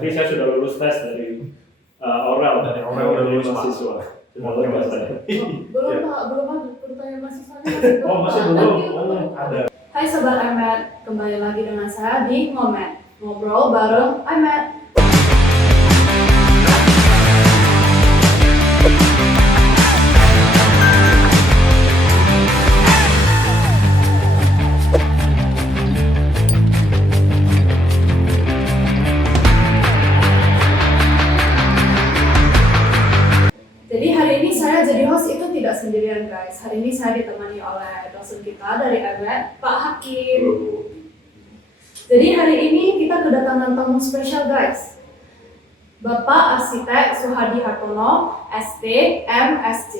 Tapi saya sudah lulus tes dari Orel udah lulus mahasiswa. Sudah lulus saya. Belum Pak, belum ada pertanyaan mahasiswanya. Masih belum. Ada. Hai Sobat iMed, kembali lagi dengan saya di Ngobrol bareng iMed. Jadi hari ini saya jadi host itu tidak sendirian guys. Hari ini saya ditemani oleh dosen kita dari iMed, Pak Hakim. Jadi hari ini kita kedatangan tamu spesial guys. Bapak Arsitek Suhadi Hartono, ST, MSc.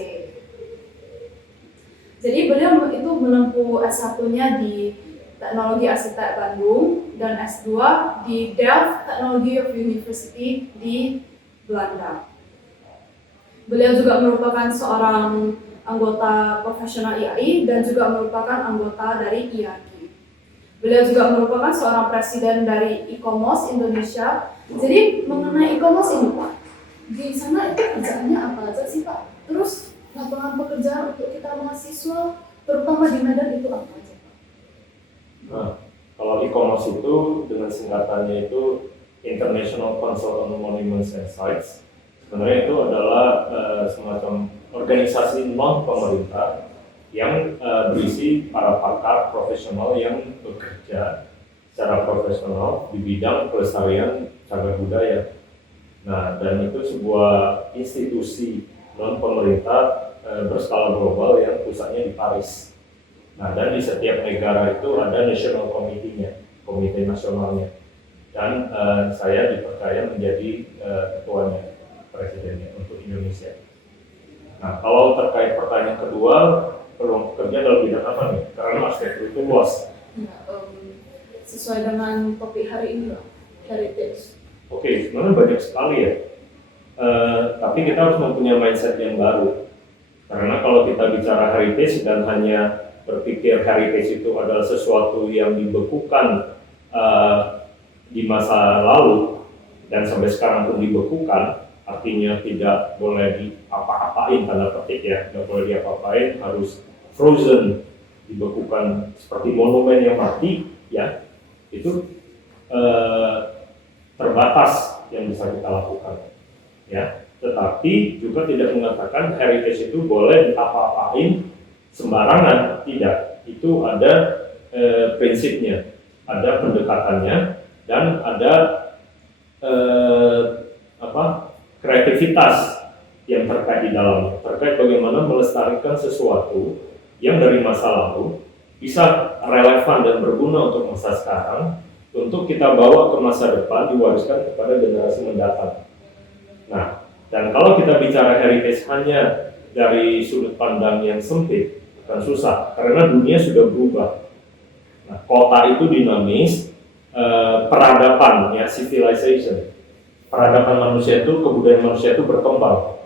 Jadi beliau itu menempuh S1-nya di Teknologi Arsitek Bandung dan S2 di Delft Technology of University di Belanda. Beliau juga merupakan seorang anggota profesional IAI dan juga merupakan anggota dari IAGI. Beliau juga merupakan seorang presiden dari e-commerce Indonesia. Jadi mengenai e-commerce ini Pak, di sana itu kerjaannya apa aja sih Pak? Terus lapangan pekerjaan untuk kita mahasiswa, terutama di Medan itu apa aja Pak? Nah, kalau e-commerce itu dengan singkatannya itu International Council on Monuments and Sites. Sebenarnya itu adalah semacam organisasi non pemerintah yang berisi para pakar profesional yang bekerja secara profesional di bidang pelestarian cagar budaya. Nah, dan itu sebuah institusi non pemerintah berskala global yang pusatnya di Paris. Nah, dan di setiap negara itu ada national committee-nya, komite nasionalnya. Dan saya dipercaya menjadi ketuanya, presidennya untuk Indonesia. Nah, kalau terkait pertanyaan kedua, peluang kerja dalam bidang apa nih? Karena arsitektur itu luas. Ya, sesuai dengan topik hari ini Pak, heritage. Oke, sebenarnya banyak sekali ya. Tapi kita harus mempunyai mindset yang baru. Karena kalau kita bicara heritage dan hanya berpikir heritage itu adalah sesuatu yang dibekukan di masa lalu dan sampai sekarang pun dibekukan, artinya tidak boleh diapa-apain, tanda petik ya, tidak boleh diapa-apain, harus frozen, dibekukan seperti monumen yang mati, ya, itu terbatas yang bisa kita lakukan, ya. Tetapi juga tidak mengatakan heritage itu boleh diapa-apain sembarangan, tidak. Itu ada prinsipnya, ada pendekatannya, dan ada kreativitas yang terkait di dalamnya, terkait bagaimana melestarikan sesuatu yang dari masa lalu bisa relevan dan berguna untuk masa sekarang, untuk kita bawa ke masa depan, diwariskan kepada generasi mendatang. Nah, dan kalau kita bicara heritage hanya dari sudut pandang yang sempit, akan susah, karena dunia sudah berubah. Nah, kota itu dinamis, peradaban, ya, civilization. Peradaban manusia itu, kebudayaan manusia itu berkembang,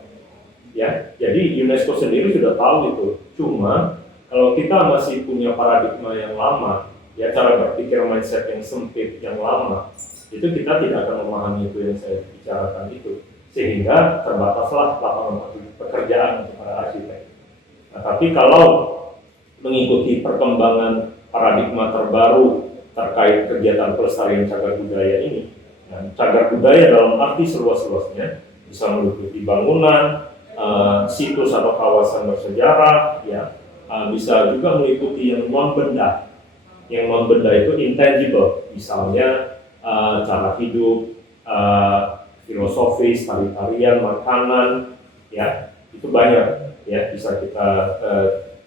ya. Jadi UNESCO sendiri sudah tahu itu. Cuma kalau kita masih punya paradigma yang lama, ya, cara berpikir mindset yang sempit yang lama, itu kita tidak akan memahami itu yang saya bicarakan itu, sehingga terbataslah lapangan pekerjaan untuk para arsitek. Nah, tapi kalau mengikuti perkembangan paradigma terbaru terkait kegiatan pelestarian cagar budaya ini, dan cagar budaya dalam arti seluas-luasnya bisa meliputi bangunan, situs atau kawasan bersejarah, ya, bisa juga meliputi yang non benda. Yang non benda itu intangible, misalnya cara hidup, filosofis, tari-tarian, makanan, ya, itu banyak, ya, bisa kita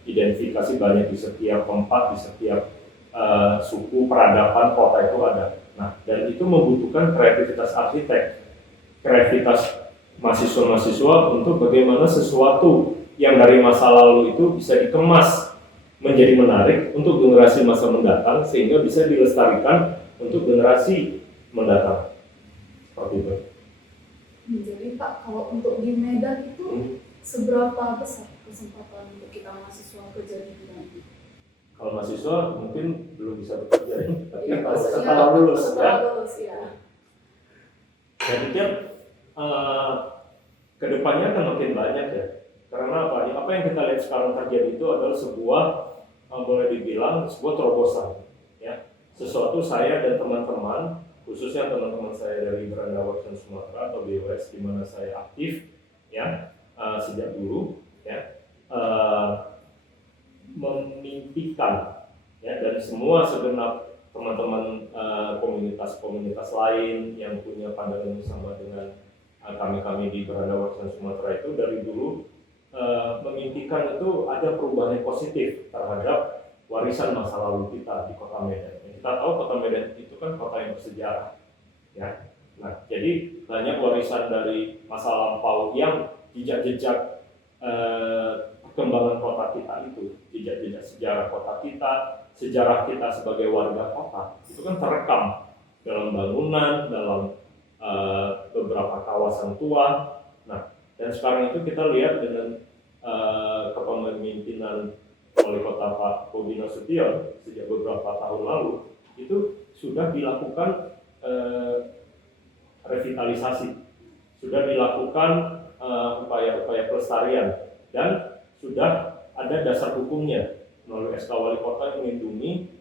identifikasi banyak di setiap tempat, di setiap suku, peradaban, kota itu ada. Nah, dan itu membutuhkan kreativitas arsitek, kreativitas mahasiswa-mahasiswa untuk bagaimana sesuatu yang dari masa lalu itu bisa dikemas menjadi menarik untuk generasi masa mendatang, sehingga bisa dilestarikan untuk generasi mendatang. Seperti itu. Jadi Pak, kalau untuk di Medan itu seberapa besar kesempatan untuk kita mahasiswa kerja di bidang ini? Kalau mahasiswa mungkin belum bisa bekerja, tapi Ya, kalau setelah lulus, setelah lulus ya. Dan tiap kedepannya akan makin banyak ya. Karena apa? Apa yang kita lihat sekarang terjadi itu adalah sebuah boleh dibilang sebuah terobosan, ya. Sesuatu saya dan teman-teman, khususnya teman-teman saya dari Beranda Watson Sumatera atau BWS, di mana saya aktif, ya, sejak dulu, ya, memimpikan, ya, dan semua segenap teman-teman komunitas-komunitas lain yang punya pandangan sama dengan kami di Beranda Watson Sumatera itu dari dulu memimpikan itu ada perubahan yang positif terhadap warisan masa lalu kita di Kota Medan. Kita tahu Kota Medan itu kan kota yang bersejarah, ya. Nah, jadi banyak warisan dari masa lampau yang jejak-jejak perkembangan kota kita itu, jejak-jejak sejarah kota kita, sejarah kita sebagai warga kota, itu kan terekam dalam bangunan, dalam beberapa kawasan tua. Nah, dan sekarang itu kita lihat dengan kepemimpinan Wali Kota Pak Bobi Nasution sejak beberapa tahun lalu, itu sudah dilakukan revitalisasi, sudah dilakukan upaya-upaya pelestarian, dan sudah ada dasar hukumnya melalui SK Wali Kota yang melindungi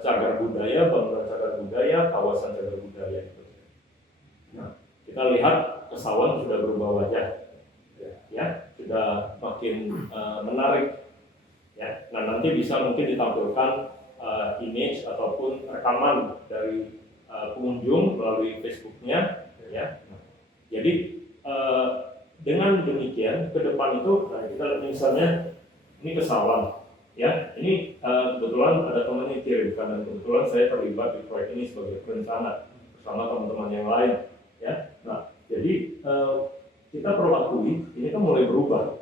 cagar budaya, bangunan cagar budaya, kawasan cagar budaya itu. Nah, kita lihat Kesawan sudah berubah wajah, ya, sudah makin menarik, ya. Nah, nanti bisa mungkin ditampilkan image ataupun rekaman dari pengunjung melalui Facebooknya, ya. Nah, jadi dengan demikian ke depan itu, nah, kita lihat misalnya ini Kesawan, ya. Ini kebetulan ada teman yang kirimkan, dan kebetulan saya terlibat di proyek ini sebagai perencana bersama teman-teman yang lain, ya. Nah, jadi kita perlu akui ini kan mulai berubah,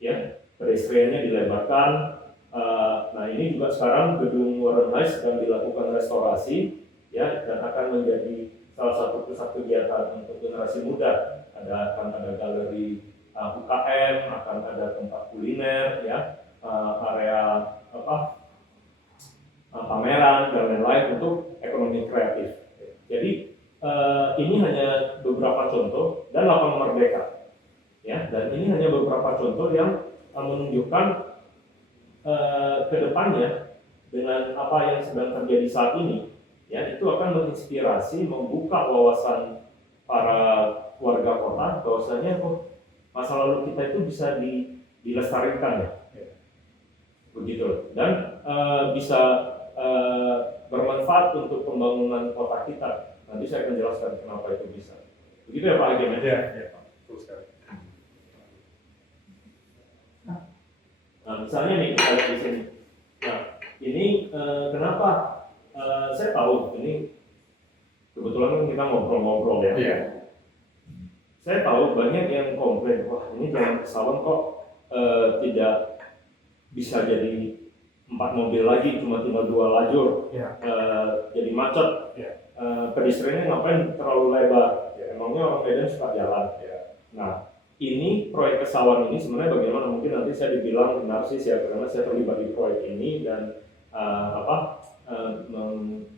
ya. Pedestriannya dilebarkan. Nah, ini juga sekarang gedung Warren Heights sedang dilakukan restorasi, ya, dan akan menjadi salah satu pusat kegiatan untuk generasi muda. Akan ada galeri UKM, akan ada tempat kuliner, ya, area pameran dan lain-lain untuk ekonomi kreatif. Jadi ini hanya beberapa contoh dan lapang merdeka, ya, dan ini hanya beberapa contoh yang menunjukkan kedepannya dengan apa yang sedang terjadi saat ini, ya, itu akan menginspirasi, membuka wawasan para warga kota bahwasanya masa lalu kita itu bisa dilestarikan, ya, begitu, dan bisa bermanfaat untuk pembangunan kota kita. Nanti saya akan jelaskan kenapa itu bisa. Begitu ya Pak Hakim? Ya, Pak. Betul sekali. Nah, misalnya nih kita lihat di sini. Nah, ini kenapa saya tahu ini kebetulan kita ngobrol-ngobrol, ya. Iya. Saya tahu banyak yang komplain, wah ini jalan Kesawan kok tidak bisa jadi 4 mobil lagi, cuma tinggal 2 lajur, Iya. jadi macet. Iya. Pedestriannya ngapain terlalu lebar? Ya, emangnya orang Medan suka jalan. Ya. Nah, ini proyek Kesawan ini sebenarnya bagaimana, mungkin nanti saya dibilang narsis, ya, karena saya terlibat di proyek ini dan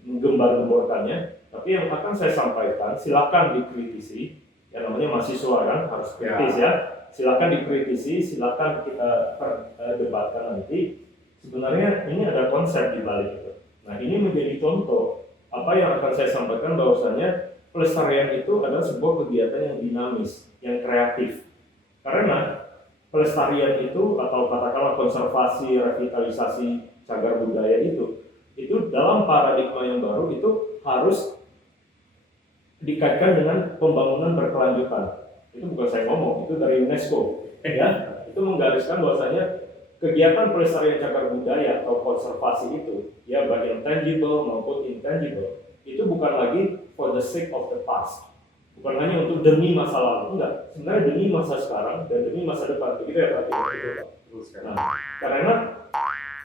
menggembar-gemborkannya. Tapi yang akan saya sampaikan, silakan dikritisi, ya, namanya mahasiswa kan harus kritis, ya. Silakan dikritisi, silakan kita perdebatkan nanti. Sebenarnya ini ada konsep di balik itu. Nah, ini menjadi contoh apa yang akan saya sampaikan, bahwasanya pelestarian itu adalah sebuah kegiatan yang dinamis, yang kreatif. Karena pelestarian itu atau katakanlah konservasi, revitalisasi cagar budaya itu dalam paradigma yang baru itu harus dikaitkan dengan pembangunan berkelanjutan. Itu bukan saya ngomong, itu dari UNESCO, ya. Itu menggariskan bahwasanya kegiatan pelestarian cagar budaya atau konservasi itu, ya, baik yang tangible maupun intangible, itu bukan lagi for the sake of the past, bukan hanya untuk demi masa lalu, enggak, sebenarnya demi masa sekarang dan demi masa depan, begitu ya Pak? Nah, karena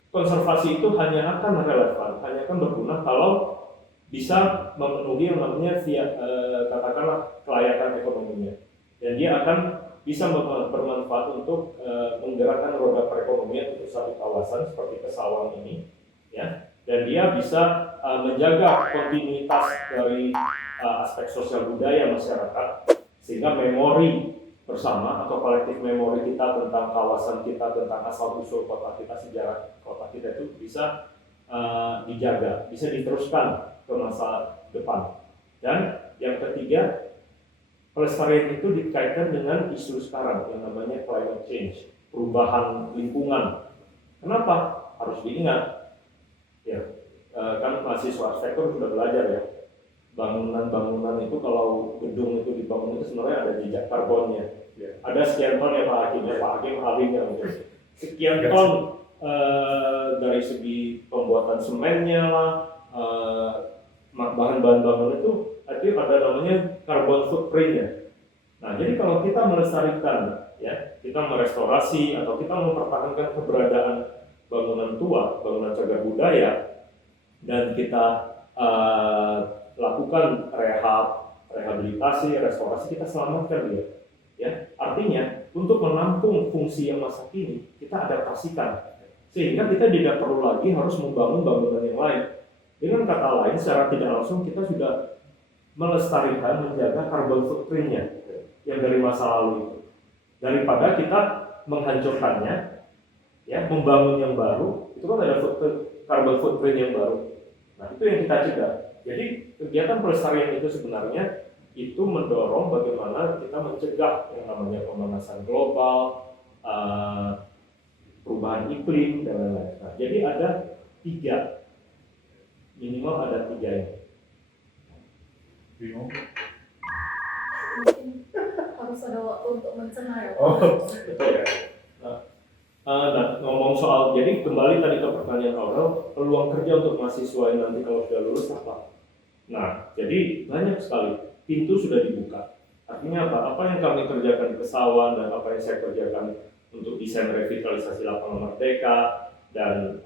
konservasi itu hanya akan relevan, hanya akan berguna kalau bisa memenuhi yang namanya katakanlah kelayakan ekonominya, dan dia akan bisa bermanfaat untuk menggerakkan roda perekonomian untuk satu kawasan seperti Kesawan ini, ya. Dan dan dia bisa menjaga kontinuitas dari aspek sosial budaya masyarakat, sehingga memori bersama atau kolektif memori kita tentang kawasan kita, tentang asal usul kota kita, sejarah kota kita itu bisa dijaga, bisa diteruskan ke masa depan. Dan yang ketiga, pelestarian itu dikaitkan dengan isu sekarang yang namanya climate change, perubahan lingkungan. Kenapa? Harus diingat, ya, kan mahasiswa arsitektur sudah belajar ya, bangunan-bangunan itu kalau gedung itu dibangun itu sebenarnya ada jejak karbonnya. Ya. Ada sekian ton ya Pak Hakim, ahlinya mungkin. Sekian ton dari segi pembuatan semennya lah, bahan-bahan bangunan itu ada namanya carbon footprint-nya. Nah, jadi kalau kita melestarikan, ya, kita merestorasi atau kita mempertahankan keberadaan bangunan tua, bangunan cagar budaya, dan kita lakukan rehabilitasi, restorasi, kita selamatkan dia. Ya, artinya untuk menampung fungsi yang masa kini kita adaptasikan, sehingga kita tidak perlu lagi harus membangun bangunan yang lain. Dengan kata lain, secara tidak langsung kita sudah melestarikan, menjaga carbon footprint-nya yang dari masa lalu itu, daripada kita menghancurkannya, ya, membangun yang baru. Itu kan ada carbon footprint yang baru. Nah, itu yang kita cegah. Jadi kegiatan pelestarian itu sebenarnya itu mendorong bagaimana kita mencegah yang namanya pemanasan global, perubahan iklim, dan lain-lain. Nah, jadi ada minimal ada tiga ini. Mungkin harus ada waktu untuk mencerna ya. Betul ya. Nah, ngomong soal, jadi kembali tadi ke pertanyaan Aurel, peluang kerja untuk mahasiswa yang nanti kalau sudah lulus apa? Nah, jadi banyak sekali, pintu sudah dibuka. Artinya apa? Apa yang kami kerjakan di Kesawan dan apa yang saya kerjakan untuk desain revitalisasi lapangan Merdeka, dan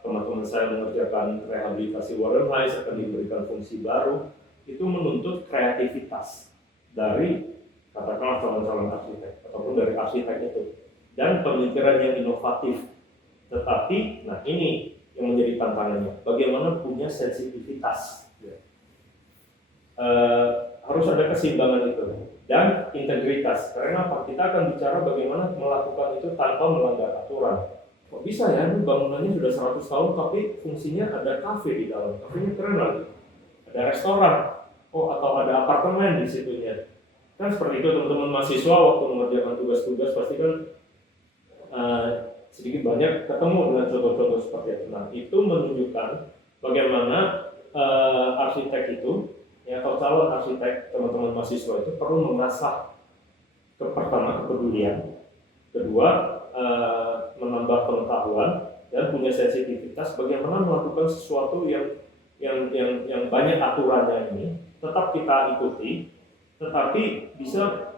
teman-teman saya mengerjakan rehabilitasi Warren Heights akan diberikan fungsi baru, itu menuntut kreativitas dari katakanlah calon-calon arsitek ataupun dari arsitek itu, dan pemikiran yang inovatif. Tetapi, nah ini yang menjadi tantangannya, bagaimana punya sensitivitas. Harus ada keseimbangan itu dan integritas. Karena apa? Kita akan bicara bagaimana melakukan itu tanpa melanggar aturan. Kok bisa ya, bangunannya sudah 100 tahun tapi fungsinya ada kafe di dalam, kafenya keren lagi, ada restoran, atau ada apartemen di situnya. Kan seperti itu teman-teman mahasiswa waktu mengerjakan tugas-tugas pasti kan sedikit banyak ketemu dengan contoh-contoh seperti itu. Nah, itu menunjukkan bagaimana arsitek itu, ya, atau calon arsitek, teman-teman mahasiswa itu perlu mengasah pertama kepedulian, kedua menambah pengetahuan, dan punya sensitivitas bagaimana melakukan sesuatu yang banyak aturannya ini tetap kita ikuti, tetapi bisa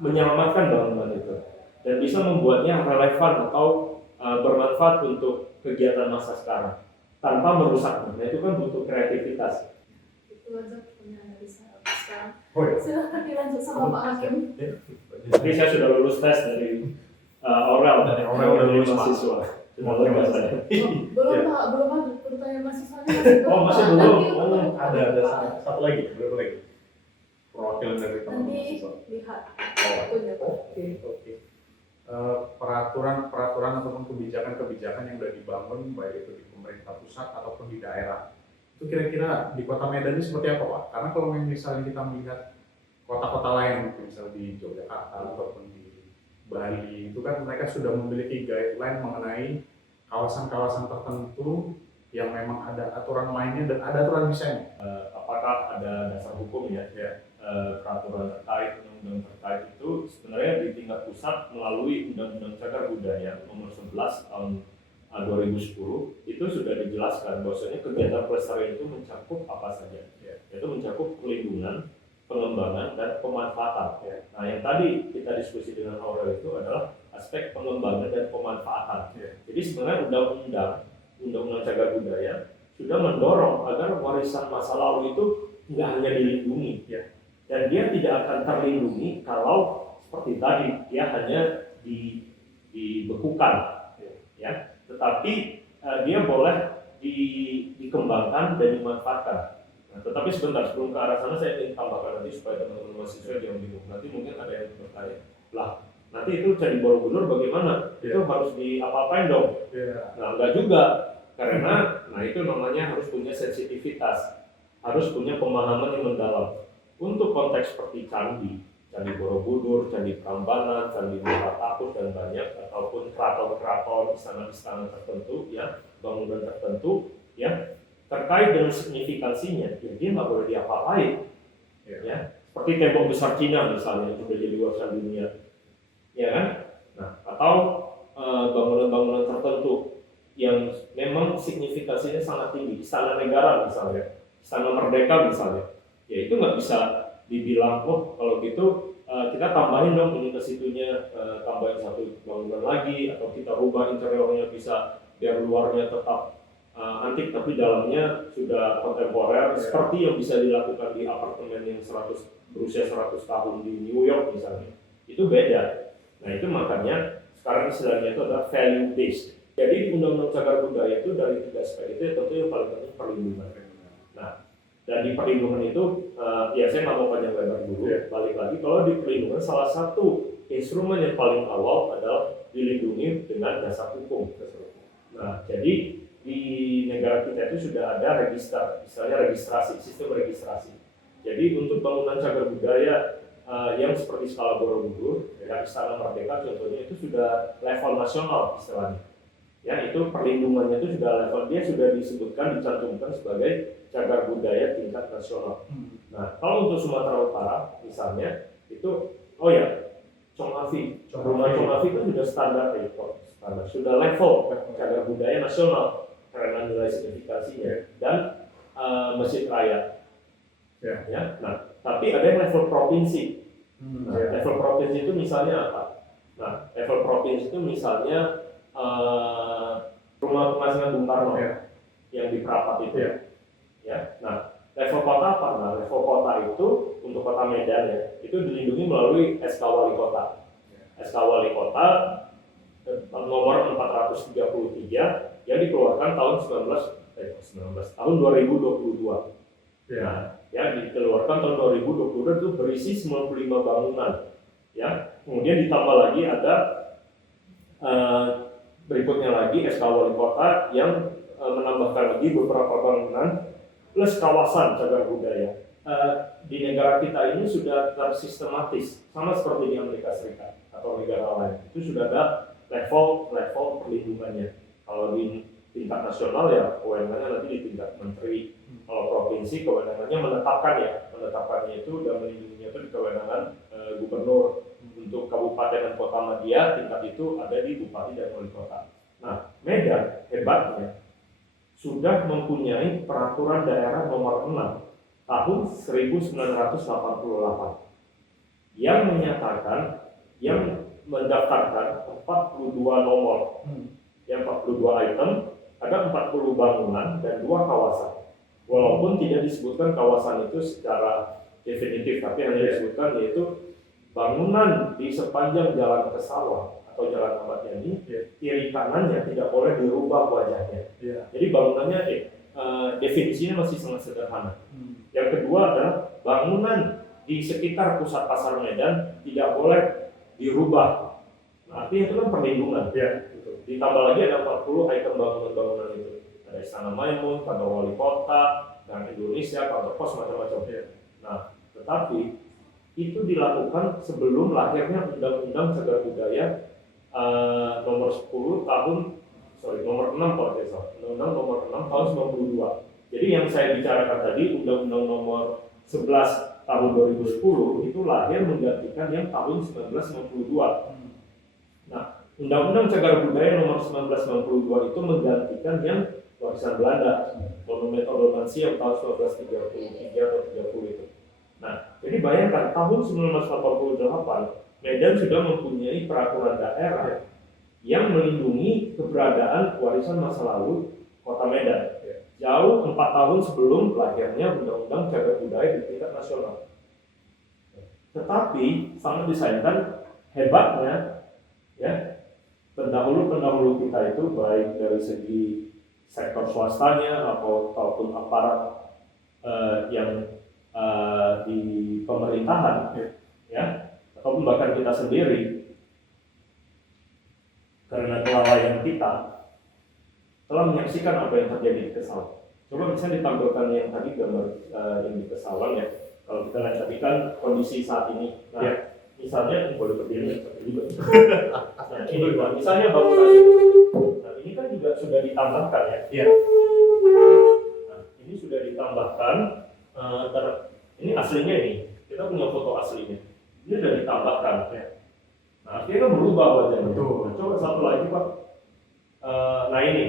menyelamatkan bangunan itu dan bisa membuatnya relevan atau bermanfaat untuk kegiatan masa sekarang tanpa merusaknya. Nah, itu kan butuh kreativitas. Itu aja pertanyaan dari saya sekarang. Ya. Silakan dilanjut sama Pak Hakim. Tapi saya sudah lulus tes dari Aurel dari mahasiswa. Belum saya. Belum Pak, belum ada pertanyaan mahasiswanya. Masih belum. Ada satu lagi, berapa lagi? Perwakilan dari teman Nanti mahasiswa. lihat. Oke. Peraturan ataupun kebijakan yang sudah dibangun baik itu di pemerintah pusat ataupun di daerah, itu kira-kira di Kota Medan ini seperti apa Pak? Karena kalau misalnya kita melihat kota-kota lain, misalnya di Yogyakarta ataupun di Bali, itu kan mereka sudah memiliki guideline mengenai kawasan-kawasan tertentu yang memang ada aturan mainnya dan ada aturan desainnya. Apakah ada dasar hukum ya? Peraturan terkait, undang-undang terkait itu sebenarnya di tingkat pusat melalui Undang-Undang Cagar Budaya nomor 11 tahun 2010 itu sudah dijelaskan bahwasanya kegiatan pelestarian itu mencakup apa saja, yaitu mencakup perlindungan, pengembangan, dan pemanfaatan. Nah, yang tadi kita diskusi dengan Aurel itu adalah aspek pengembangan dan pemanfaatan. Jadi sebenarnya Undang-Undang Cagar Budaya sudah mendorong agar warisan masa lalu itu nggak hanya dilindungi, dan dia tidak akan terlindungi kalau seperti tadi dia hanya dibekukan, ya. Tetapi dia boleh dikembangkan dan dimanfaatkan. Nah, tetapi sebentar sebelum ke arah sana saya ingin tambahkan nanti supaya teman-teman mahasiswa jangan bingung. Nanti mungkin ada yang bertanya, lah nanti itu Candi Borobudur bagaimana? Itu harus diapa-apain dong? Nah enggak juga, karena itu namanya harus punya sensitivitas, harus punya pemahaman yang mendalam. Untuk konteks seperti Candi Borobudur, Candi Prambanan, Candi Muaratakus dan banyak, ataupun keraton-keraton, istana-istana tertentu, ya, bangunan tertentu, ya, terkait dengan signifikansinya, ya dia nggak boleh diapa-apain, ya. Seperti tembok besar Cina misalnya, yang sudah jadi warisan dunia, ya kan? Nah, atau bangunan-bangunan tertentu yang memang signifikansinya sangat tinggi, istana negara misalnya, istana merdeka misalnya, ya itu nggak bisa dibilang, oh kalau gitu kita tambahin dong ini ke situnya, tambahin satu bangunan lagi, atau kita rubah interiornya bisa biar luarnya tetap antik tapi dalamnya sudah kontemporer, seperti yang bisa dilakukan di apartemen yang berusia 100 tahun di New York misalnya. Itu beda. Nah itu makanya sekarang istilahnya itu adalah value based. Jadi di Undang-Undang Cagar Budaya itu dari 3 aspek itu tentu yang paling penting perlindungan. Nah, dan di perlindungan itu, ya saya nggak mau panjang lebar dulu. Balik lagi, kalau di perlindungan salah satu instrumen yang paling awal adalah dilindungi dengan dasar hukum. Nah, jadi di negara kita itu sudah ada register, misalnya registrasi, sistem registrasi. Jadi untuk bangunan cagar budaya yang seperti skala Borobudur, ya, Istana Merdeka contohnya itu sudah level nasional istilahnya. Ya, itu perlindungannya itu sudah level, dia sudah disebutkan, dicantumkan sebagai cagar budaya tingkat nasional. Nah, kalau untuk Sumatera Utara misalnya itu, oh ya, rumah Chong Afi itu sudah standar sudah level cagar budaya nasional karena nilai signifikasinya, dan Masjid Raya. Ya, nah, tapi ada yang level provinsi. Nah, level provinsi itu misalnya apa? Nah, level provinsi itu misalnya rumah pengasingan Bung Karno yang di Prapat itu. Ya, nah level kota apa? Nah, level kota itu untuk kota Medan ya, itu dilindungi melalui SK Wali Kota. SK Wali Kota nomor 433 yang dikeluarkan tahun tahun 2022. Nah, ya dikeluarkan tahun 2022 itu berisi 95 bangunan. Ya, kemudian ditambah lagi ada berikutnya lagi SK Wali Kota yang menambahkan lagi beberapa bangunan plus kawasan cagar budaya. Di negara kita ini sudah tersistematis, sama seperti di Amerika Serikat atau negara lain. Itu sudah ada level perlindungannya. Kalau di tingkat nasional ya kewenangannya nanti di tingkat menteri. Kalau provinsi kewenangannya menetapkannya itu dan melindunginya itu di kewenangan gubernur. Untuk kabupaten dan kota madya tingkat itu ada di bupati dan wali kota. Nah, Medan hebatnya sudah mempunyai peraturan daerah nomor 6 tahun 1988 yang menyatakan, yang mendaftarkan 42 nomor, yang 42 item, ada 40 bangunan dan 2 kawasan. Walaupun tidak disebutkan kawasan itu secara definitif, tapi hanya disebutkan yaitu bangunan di sepanjang jalan ke sawah atau jalan Ahmad Yani, kiri kanannya tidak boleh dirubah wajahnya. Jadi bangunannya definisinya masih sangat sederhana. Yang kedua adalah bangunan di sekitar pusat pasar Medan tidak boleh dirubah. Nah, artinya itu kan perlindungan. Ditambah lagi ada 40 item bangunan-bangunan itu. Ada Istana Maimun, kantor wali kota, Bank Indonesia, kantor pos, macam-macam. Nah, tetapi itu dilakukan sebelum lahirnya Undang-Undang Cagar Budaya nomor 6 kalau tidak salah, Undang-Undang nomor 6 tahun 92. Jadi yang saya bicarakan tadi, Undang-Undang nomor 11 tahun 2010 itu lahir menggantikan yang tahun 1992. Nah, Undang-Undang Cagar Budaya nomor 1992 itu menggantikan yang warisan Belanda, Monument Ordonansie yang tahun 1933 atau 30 itu. Nah, jadi bayangkan tahun 1988 Medan sudah mempunyai peraturan daerah yang melindungi keberadaan warisan masa lalu Kota Medan. Jauh 4 tahun sebelum lahirnya Undang-Undang Cagar Budaya di tingkat nasional. Tetapi sangat disayangkan, hebatnya ya pendahulu-pendahulu kita itu baik dari segi sektor swastanya ataupun aparat yang di pemerintahan, ya, ataupun bahkan kita sendiri, karena kelalaian kita telah menyaksikan apa yang terjadi di pesawat. Coba bisa ditampilkan yang tadi gambar yang di pesawat ya. Kalau kita lihat tadi kan kondisi saat ini. Nah, misalnya boleh berdiri juga. Nah, ini Pak, misalnya bangunan ini. Nah, ini kan juga sudah ditambahkan ya. Iya. Nah, ini sudah ditambahkan. Ini aslinya ini. Kita punya foto aslinya. Ini sudah ditambahkan. Ya. Nah, artinya kan berubah wajahnya. Betul. Nah, coba satu lagi Pak. Nah ini.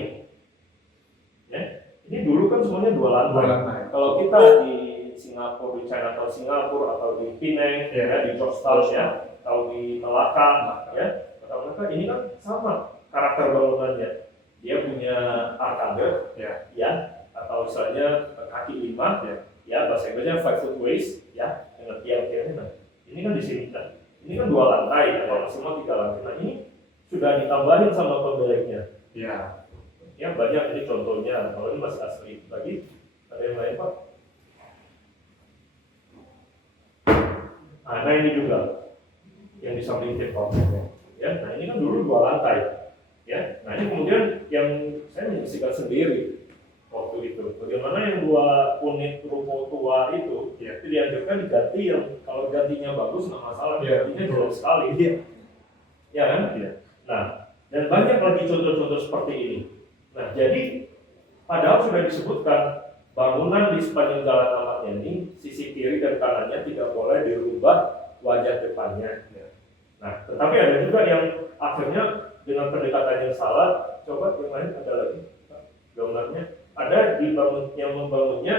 Ya. Ini dulu kan semuanya 2 lantai. Kalau kita di Singapura, di Chinatown Singapura, atau di Penang, ya, di Georgetown, ya, atau di Melaka, ya, atau Melaka, ini kan sama karakter bangunannya. Dia punya arkade, ya, atau misalnya kaki 5, ya, bahasa Inggrisnya 5 foot waist, ya, dengan tiang-tiangnya. Nah, ini kan di sini kan, ini kan 2 lantai, atau maksimal 3 lantai. Nah, ini sudah ditambahin sama pemiliknya. Ya. Ya banyak, ini contohnya. Kalau ini masih asli lagi, ada yang lain Pak. Nah ini juga yang di samping tip Pak. Ya, nah ini kan dulu 2 lantai. Ya, nah ini kemudian yang saya menyaksikan sendiri waktu itu. Bagaimana yang 2 unit ruko tua itu, ya, itu dianjurkan diganti yang kalau gantinya bagus nggak masalah, gantinya jelek sekali. Ya kan? Nah, dan banyak lagi contoh-contoh seperti ini. Nah, jadi padahal sudah disebutkan bangunan di sepanjang Jalan Ahmad Yani, sisi kiri dan kanannya tidak boleh dirubah wajah depannya. Nah, tetapi ada juga yang akhirnya dengan pendekatan yang salah. Coba yang lain ada lagi gambarnya. Ada yang membangunnya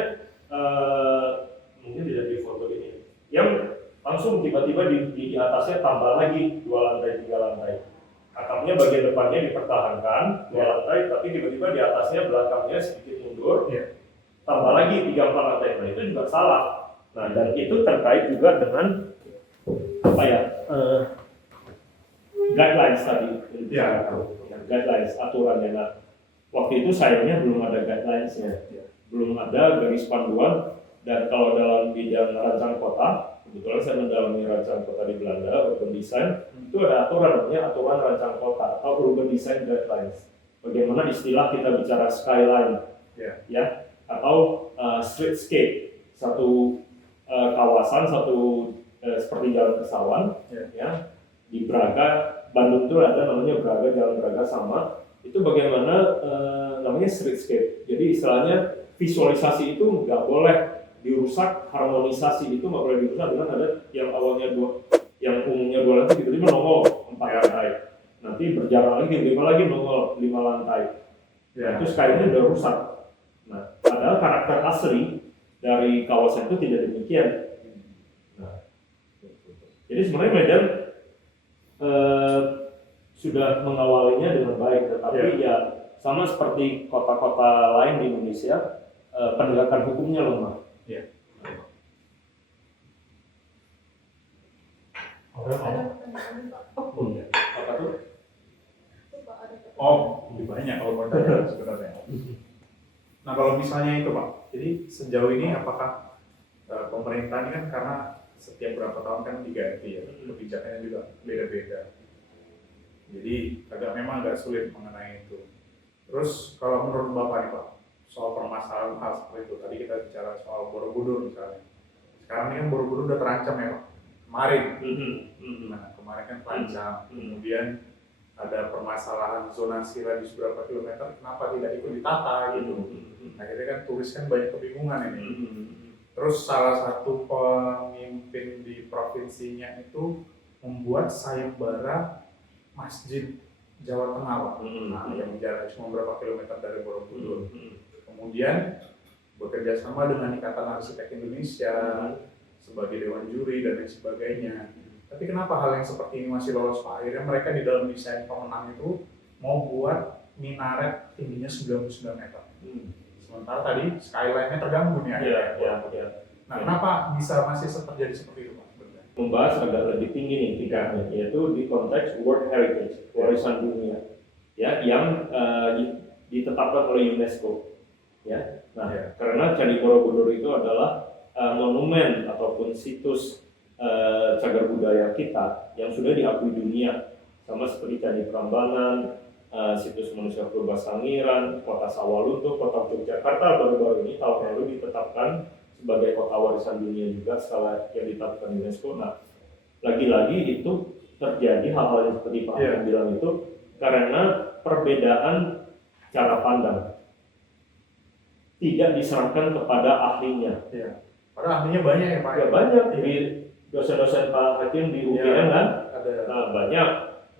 mungkin tidak di foto ini, yang langsung tiba-tiba di atasnya tambah lagi 2 lantai, 3 lantai. Atapnya bagian depannya dipertahankan 2 lantai, tapi tiba-tiba di atasnya belakangnya sedikit mundur, tambah lagi 3-4 lantai. Nah itu juga salah. Nah dan itu terkait juga dengan apa ya, guidelines tadi, guidelines aturannya. Nah waktu itu sayangnya belum ada guidelines-nya, belum ada garis panduan. Dan kalau dalam bidang rancang kota, kebetulan saya mendalami rancang kota di Belanda, urban design, itu ada aturan, namanya aturan rancang kota atau urban design guidelines. Bagaimana istilah kita bicara skyline, ya, atau streetscape, satu kawasan, seperti Jalan Kesawan, ya, di Braga, Bandung itu ada namanya Braga, Jalan Braga sama. Itu bagaimana namanya streetscape. Jadi istilahnya visualisasi itu nggak boleh dirusak, harmonisasi itu nggak boleh dirusak dengan ada yang awalnya yang umumnya 2 lantai tiba-tiba nongol 4 lantai, nanti berjalan lagi tiba-tiba lagi nongol 5 lantai. Itu skyline udah rusak. Nah, padahal karakter asli dari kawasan itu tidak demikian. Nah, jadi sebenarnya Medan sudah mengawalinya dengan baik, tetapi ya sama seperti kota-kota lain di Indonesia, penegakan hukumnya lemah. Apa tuh? Lebih banyak kalau mau tanya sebenarnya. Nah kalau misalnya itu Pak, jadi sejauh ini apakah pemerintah ini kan karena setiap berapa tahun kan diganti ya, kebijakannya juga beda-beda. Jadi memang agak sulit mengenai itu. Terus kalau menurut Bapak nih Pak, soal permasalahan hal seperti itu, tadi kita bicara soal Borobudur misalnya. Sekarang ini kan Borobudur udah terancam ya Pak. Kemarin, kemarin kan terancam. Kemudian ada permasalahan zonasi radius berapa kilometer, kenapa tidak ikut ditata gitu. Akhirnya kan turis kan banyak kebingungan ini. Terus salah satu pemimpin di provinsinya itu membuat sayembara masjid Jawa Tengah Pak. Nah, yang jaraknya cuma berapa kilometer dari Borobudur. Kemudian bekerja sama dengan Ikatan Arsitek Indonesia sebagai dewan juri dan lain sebagainya. Tapi kenapa hal yang seperti ini masih lolos Pak? Akhirnya mereka di dalam desain pemenang itu mau buat minaret tingginya 99 meter. Sementara tadi skyline-nya terganggu nih akhirnya. Nah, kenapa bisa masih terjadi seperti itu Pak? Membahas agak lebih tinggi nih tingkatnya, yaitu di konteks World Heritage, warisan dunia, ya, yang ditetapkan oleh UNESCO. Ya, nah Ya. karena Candi Borobudur itu adalah monumen ataupun situs cagar budaya kita yang sudah diakui dunia, sama seperti Candi Prambanan, situs manusia purba Sangiran, kota Sawalunto, kota Yogyakarta baru-baru ini tahun lalu ditetapkan sebagai kota warisan dunia juga skala yang ditetapkan UNESCO. Nah, lagi-lagi itu terjadi hal-hal yang seperti Pak Ahmad bilang itu karena perbedaan cara pandang, tidak diserahkan kepada ahlinya. Ya. Padahal ahlinya banyak ya Pak. Ya banyak di dosen-dosen Pak Hakim di UGM kan, Ada. nah, banyak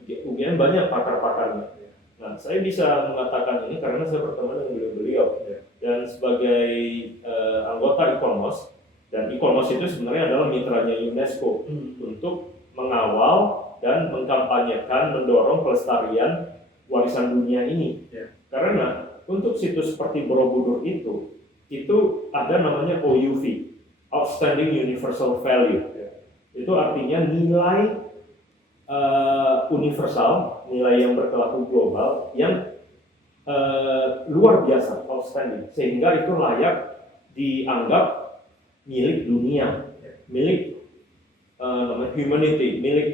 di UGM banyak pakar-pakarnya. Nah, saya bisa mengatakan ini karena saya berteman dengan beliau-beliau dan sebagai anggota ICOMOS, dan ICOMOS itu sebenarnya adalah mitranya UNESCO untuk mengawal dan mengkampanyekan, mendorong pelestarian warisan dunia ini. Karena untuk situs seperti Borobudur itu ada namanya OUV, Outstanding Universal Value. Itu artinya nilai universal, nilai yang berkelaku global yang luar biasa, outstanding, sehingga itu layak dianggap milik dunia, milik humanity, milik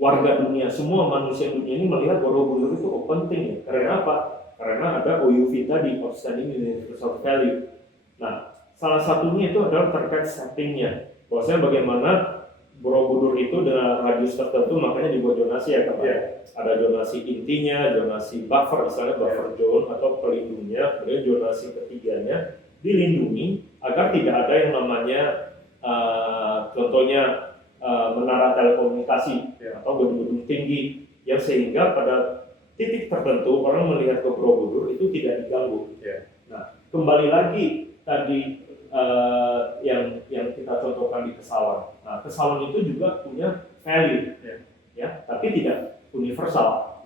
warga dunia. Semua manusia dunia ini melihat Borobudur itu penting ya. Karena apa? Karena ada OUV tadi, Outstanding Universal Value. Nah, salah satunya itu adalah terkait settingnya, bahwasanya bagaimana Borobudur itu dengan radius tertentu, makanya dibuat zonasi ya Pak. Ada zonasi intinya, zonasi buffer, misalnya buffer zone atau pelindungnya, kemudian zonasi ketiganya dilindungi agar tidak ada yang namanya contohnya menara telekomunikasi atau gedung-gedung tinggi yang sehingga pada titik tertentu orang melihat ke Borobudur itu tidak diganggu. Nah, kembali lagi tadi yang kita contohkan di Kesawan. Nah, Kesawan itu juga punya value, ya, tapi tidak universal.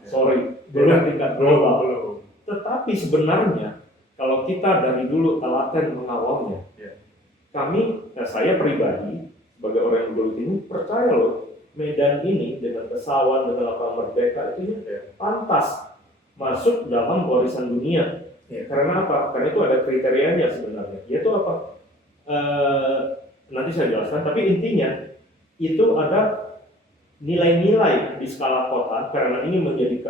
Belum tingkat global. Tetapi sebenarnya kalau kita dari dulu telaten mengawalnya, saya pribadi sebagai orang yang dulu ini percaya loh, Medan ini dengan Kesawan, dengan Lapangan Merdeka itu pantas masuk dalam warisan dunia. Karena apa? Karena itu ada kriterianya sebenarnya. Yaitu apa? Nanti saya jelaskan. Tapi intinya itu ada nilai-nilai di skala kota. Karena ini menjadi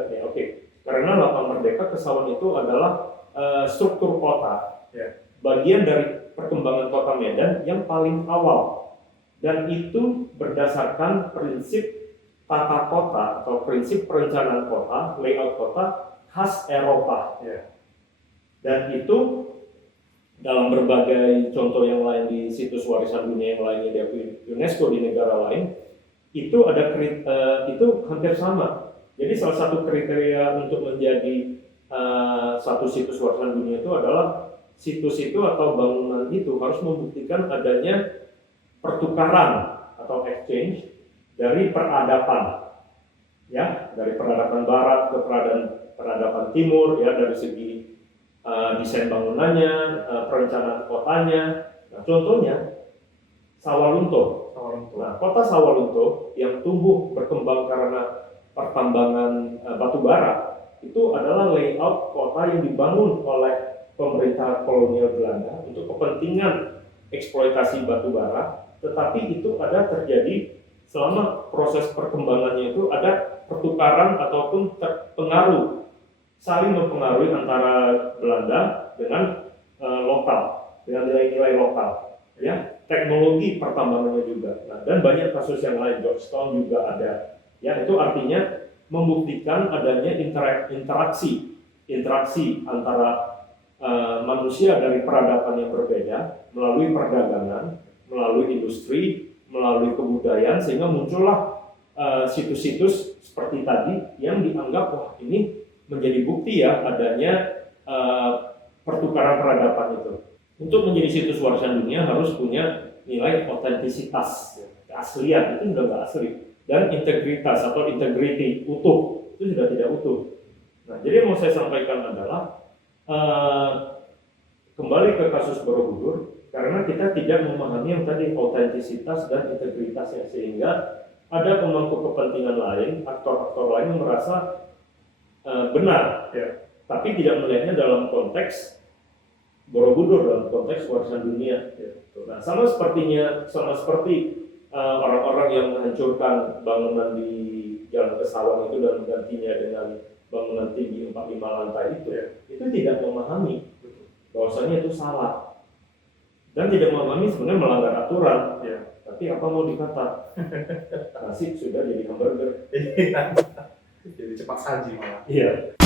karena Lapangan Merdeka, Kesawan itu adalah struktur kota, bagian dari perkembangan kota Medan yang paling awal. Dan itu berdasarkan prinsip tata kota atau prinsip perencanaan kota, layout kota khas Eropa. Dan itu dalam berbagai contoh yang lain di situs warisan dunia yang lainnya diakui UNESCO di negara lain, itu ada itu hampir sama. Jadi salah satu kriteria untuk menjadi satu situs warisan dunia itu adalah situs itu atau bangunan itu harus membuktikan adanya pertukaran atau exchange dari peradaban, ya, dari peradaban barat ke peradaban timur, ya, dari segi desain bangunannya, perencanaan kotanya. Nah, contohnya Sawalunto. Nah, kota Sawalunto yang tumbuh berkembang karena pertambangan batu bara itu adalah layout kota yang dibangun oleh pemerintah kolonial Belanda untuk kepentingan eksploitasi batu bara, tetapi itu ada terjadi selama proses perkembangannya itu ada pertukaran ataupun pengaruh, saling mempengaruhi antara Belanda dengan lokal, dengan nilai-nilai lokal, ya, teknologi pertambangannya juga. Nah, dan banyak kasus yang lain, Georgetown juga ada, ya, itu artinya membuktikan adanya interaksi antara manusia dari peradaban yang berbeda melalui perdagangan, melalui industri, melalui kebudayaan, sehingga muncullah situs-situs seperti tadi yang dianggap wah ini menjadi bukti ya adanya pertukaran peradaban itu. Untuk menjadi situs warisan dunia harus punya nilai otentisitas, keaslian itu sudah nggak asli, dan integritas atau integrity utuh itu sudah tidak utuh. Nah, jadi yang mau saya sampaikan adalah kembali ke kasus Borobudur, karena kita tidak memahami yang tadi autentisitas dan integritasnya, sehingga ada pemangku kepentingan lain, aktor-aktor lain yang merasa benar, tapi tidak melihatnya dalam konteks Borobudur, dalam konteks warisan dunia. Gitu. Nah, sama seperti orang-orang yang menghancurkan bangunan di Jalan Kesawan itu dan menggantinya dengan bangunan tinggi 45 lantai itu tidak memahami bahwasanya itu salah dan tidak memahami sebenarnya melanggar aturan. Tapi apa mau dikata, nasi sudah jadi hamburger. Jadi cepat saji malah. Iya.